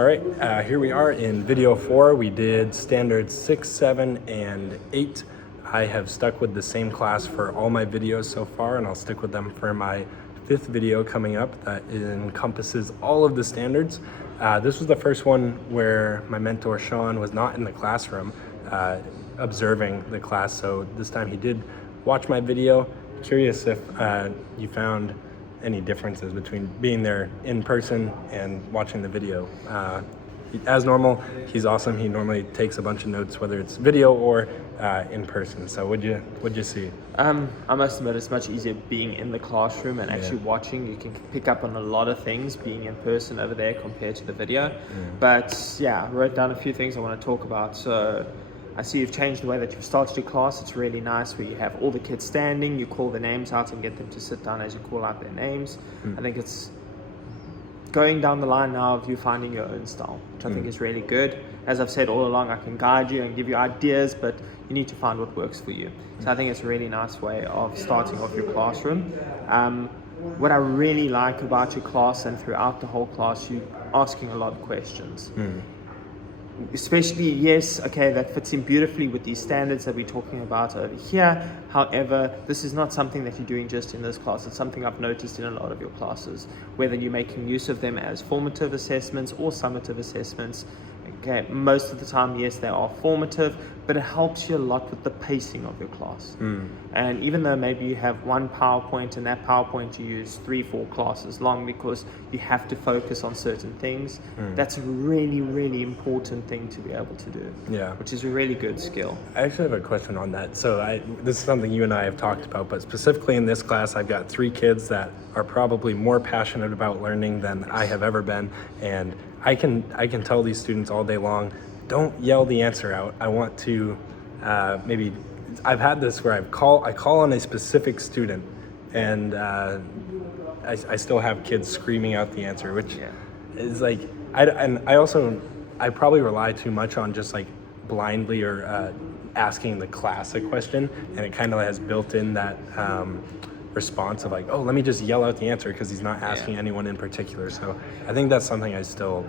All right, here we are in video 4. We did standards 6, 7, and 8. I have stuck with the same class for all my videos so far, and I'll stick with them for my 5th video coming up that encompasses all of the standards. This was the first one where my mentor Sean was not in the classroom observing the class, so this time he did watch my video. Curious if you found any differences between being there in person and watching the video. As normal, he's awesome. He normally takes a bunch of notes, whether it's video or in person. So what'd you see? I must admit, it's much easier being in the classroom and actually watching. You can pick up on a lot of things being in person over there compared to the video. But yeah, I wrote down a few things I want to talk about. So I see you've changed the way that you've started your class. It's really nice where you have all the kids standing, you call their names out and get them to sit down as you call out their names. I think it's going down the line now of you finding your own style, which I think is really good. As I've said all along, I can guide you and give you ideas, but you need to find what works for you. So I think it's a really nice way of starting off your classroom. What I really like about your class and throughout the whole class, you're asking a lot of questions. Especially, yes, okay, that fits in beautifully with these standards that we're talking about over here. However, this is not something that you're doing just in this class. It's something I've noticed in a lot of your classes, whether you're making use of them as formative assessments or summative assessments. Okay, most of the time, yes, they are formative, but it helps you a lot with the pacing of your class. And even though maybe you have one PowerPoint and that PowerPoint you use 3-4 classes long because you have to focus on certain things, that's a really, really important thing to be able to do. Yeah. Which is a really good skill. I actually have a question on that. So this is something you and I have talked about, but specifically in this class, I've got 3 kids that are probably more passionate about learning than I have ever been. And I can tell these students all day long, don't yell the answer out. I want to maybe, I've had this where I call on a specific student and I still have kids screaming out the answer, which is like, I probably rely too much on just like blindly or asking the class a question, and it kind of has built in that response of like, oh, let me just yell out the answer because he's not asking anyone in particular. So I think that's something I still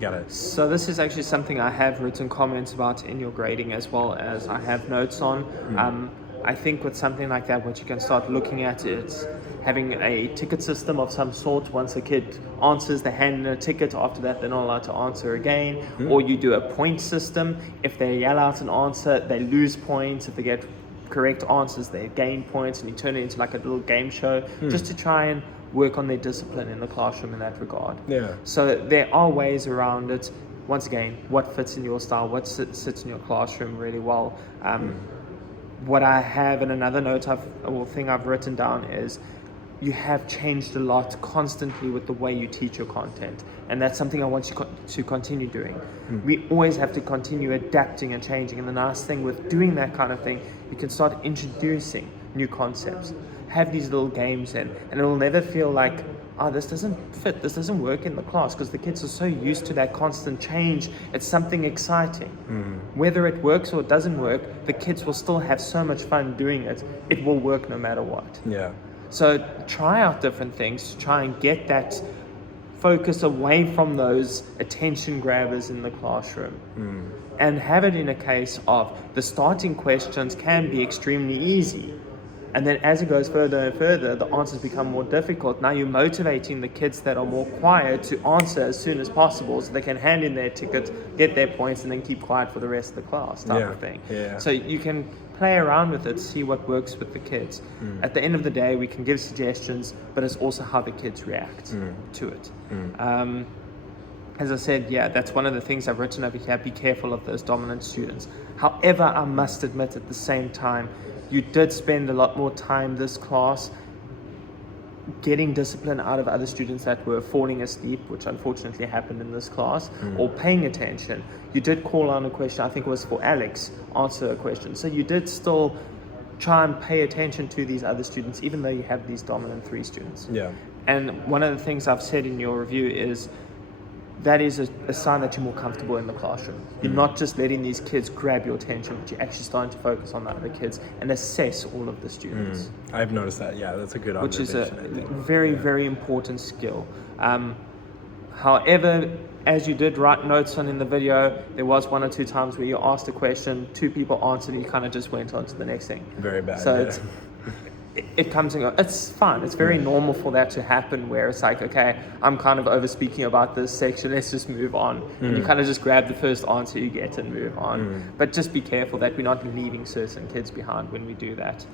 gotta. So this is actually something I have written comments about in your grading, as well as I have notes on. I think with something like that, what you can start looking at is having a ticket system of some sort. Once a kid answers, they hand in a ticket. After that, they're not allowed to answer again. Or you do a point system. If they yell out an answer, they lose points. If they get correct answers, they gain points, and you turn it into like a little game show just to try and work on their discipline in the classroom in that regard. So there are ways around it. Once again, what fits in your style, what sits in your classroom really well. What I have in another note thing I've written down is you have changed a lot constantly with the way you teach your content, and that's something I want you to continue doing. We always have to continue adapting and changing, and the nice thing with doing that kind of thing, you can start introducing new concepts, have these little games in, and it will never feel like, oh, this doesn't fit, this doesn't work in the class, because the kids are so used to that constant change. It's something exciting. Whether it works or it doesn't work, the kids will still have so much fun doing it. It will work no matter what. So try out different things to try and get that focus away from those attention grabbers in the classroom. And have it in a case of the starting questions can be extremely easy. And then as it goes further and further, the answers become more difficult. Now you're motivating the kids that are more quiet to answer as soon as possible so they can hand in their ticket, get their points, and then keep quiet for the rest of the class type of thing. So you can play around with it, see what works with the kids. At the end of the day, we can give suggestions, but it's also how the kids react to it. As I said, that's one of the things I've written over here. Be careful of those dominant students. However, I must admit at the same time, you did spend a lot more time this class getting discipline out of other students that were falling asleep, which unfortunately happened in this class, or paying attention. You did call on a question, I think it was for Alex, answer a question. So you did still try and pay attention to these other students, even though you have these dominant 3 students. And one of the things I've said in your review is that is a sign that you're more comfortable in the classroom. You're not just letting these kids grab your attention, but you're actually starting to focus on the other kids and assess all of the students. I've noticed that. That's a good observation. Which is a very, very important skill. However, as you did write notes on in the video, there was 1 or 2 times where you asked a question, 2 people answered, and you kind of just went on to the next thing. Very bad. So yeah. it comes and goes. It's fun. It's very normal for that to happen, where it's like, okay, I'm kind of over speaking about this section, let's just move on. And you kind of just grab the first answer you get and move on. But just be careful that we're not leaving certain kids behind when we do that.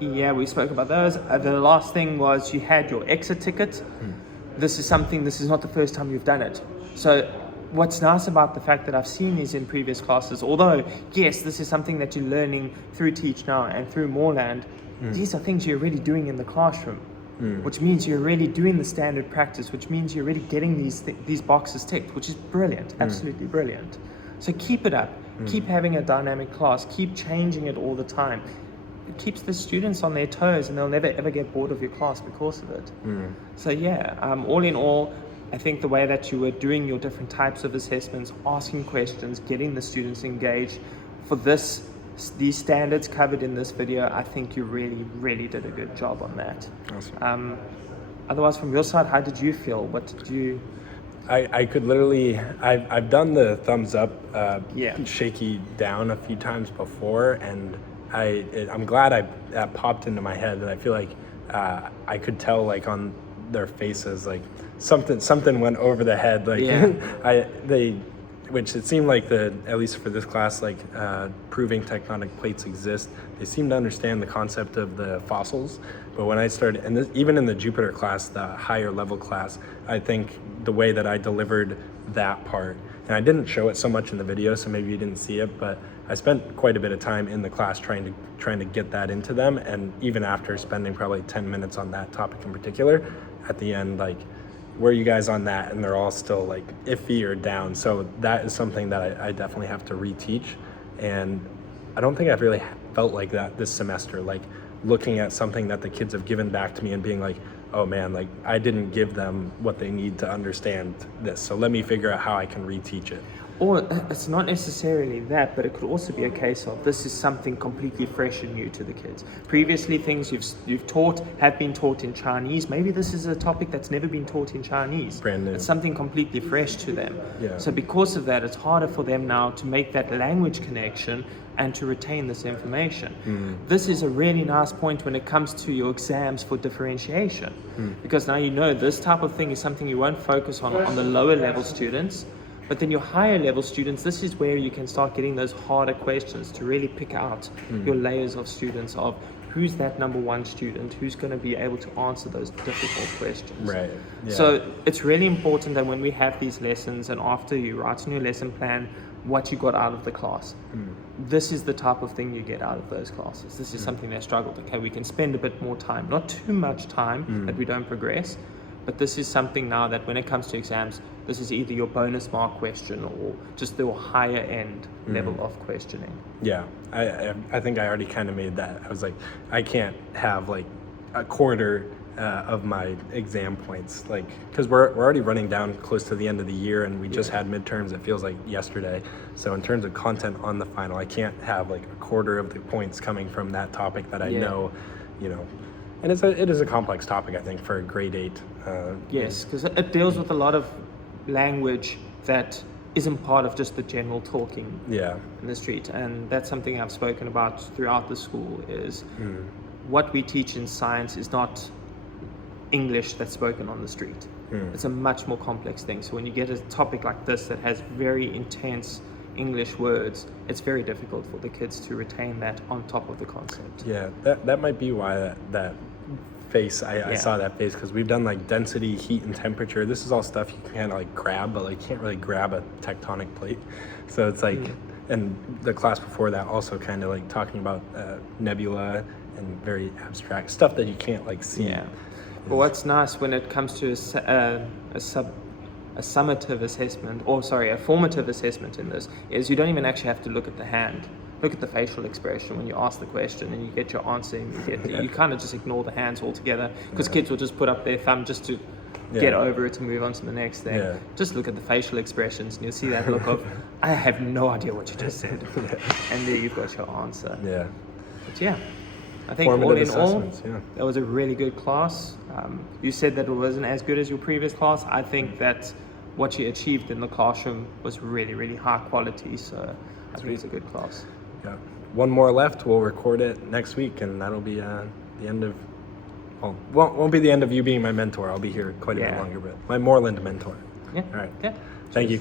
Yeah, we spoke about those. The last thing was you had your exit ticket. This is not the first time you've done it. So what's nice about the fact that I've seen these in previous classes, although, yes, this is something that you're learning through Teach Now and through Moreland, these are things you're already doing in the classroom, which means you're already doing the standard practice, which means you're already getting these boxes ticked, which is brilliant, absolutely brilliant. So keep it up. Keep having a dynamic class. Keep changing it all the time. It keeps the students on their toes, and they'll never ever get bored of your class because of it. So yeah, all in all, I think the way that you were doing your different types of assessments, asking questions, getting the students engaged for these standards covered in this video, I think you really, really did a good job on that. Awesome. Otherwise, from your side, how did you feel? What did you... I could literally, I've done the thumbs up, Yeah. shaky down a few times before, and I'm glad that popped into my head, and I feel like I could tell like on their faces like something went over the head, like which it seemed like at least for this class, like proving tectonic plates exist, they seem to understand the concept of the fossils. But when I started, and even in the Jupiter class, the higher level class, I think the way that I delivered that part, and I didn't show it so much in the video, so maybe you didn't see it, but I spent quite a bit of time in the class trying to get that into them. And even after spending probably 10 minutes on that topic in particular, at the end, like, where are you guys on that? And they're all still like iffy or down. So that is something that I definitely have to reteach. And I don't think I've really felt like that this semester, like looking at something that the kids have given back to me and being like, oh man, like I didn't give them what they need to understand this. So let me figure out how I can reteach it. Or it's not necessarily that, but it could also be a case of this is something completely fresh and new to the kids. Previously, things you've taught have been taught in Chinese. Maybe this is a topic that's never been taught in Chinese. Brand new. It's something completely fresh to them. Yeah. So because of that, it's harder for them now to make that language connection and to retain this information. This is a really nice point when it comes to your exams for differentiation, because now you know this type of thing is something you won't focus on the lower level students. But then your higher level students, this is where you can start getting those harder questions to really pick out your layers of students, of who's that number one student, who's going to be able to answer those difficult questions. Right. Yeah. So it's really important that when we have these lessons and after you write in your lesson plan what you got out of the class, this is the type of thing you get out of those classes. This is something they struggled. Okay, we can spend a bit more time, not too much time that we don't progress, but this is something now that when it comes to exams, this is either your bonus mark question or just the higher end level of questioning. Yeah, I think I already kind of made that. I was like, I can't have like a quarter of my exam points, like, because we're already running down close to the end of the year, and we just had midterms. It feels like yesterday. So in terms of content on the final, I can't have like a quarter of the points coming from that topic that I know, and it is a complex topic, I think, for grade 8. Yes, because it deals with a lot of language that isn't part of just the general talking in the street, and that's something I've spoken about throughout the school is what we teach in science is not English that's spoken on the street. It's a much more complex thing. So when you get a topic like this that has very intense English words, it's very difficult for the kids to retain that on top of the concept. Yeah, that might be why that face, I saw that face, because we've done like density, heat, and temperature. This is all stuff you can kind of like grab, but like can't really grab a tectonic plate. So it's like, and the class before that also kind of like talking about nebula and very abstract stuff that you can't like see. Yeah. But what's nice when it comes to a summative assessment, a formative assessment in this, is you don't even actually have to look at the hand. Look at the facial expression when you ask the question and you get your answer, and you kind of just ignore the hands altogether, because kids will just put up their thumb just to get over it and move on to the next thing. Just look at the facial expressions and you'll see that look of, I have no idea what you just said. And there you've got your answer. Yeah. But yeah. I think all formative in all, assessments. Yeah. that was a really good class. You said that it wasn't as good as your previous class. I think that what you achieved in the classroom was really, really high quality. So I think it's a good class. Yeah. One more left. We'll record it next week, and that'll be the end of. Well, won't be the end of you being my mentor. I'll be here quite a bit longer, but my Moreland mentor. Yeah. All right. Yeah. Thank you.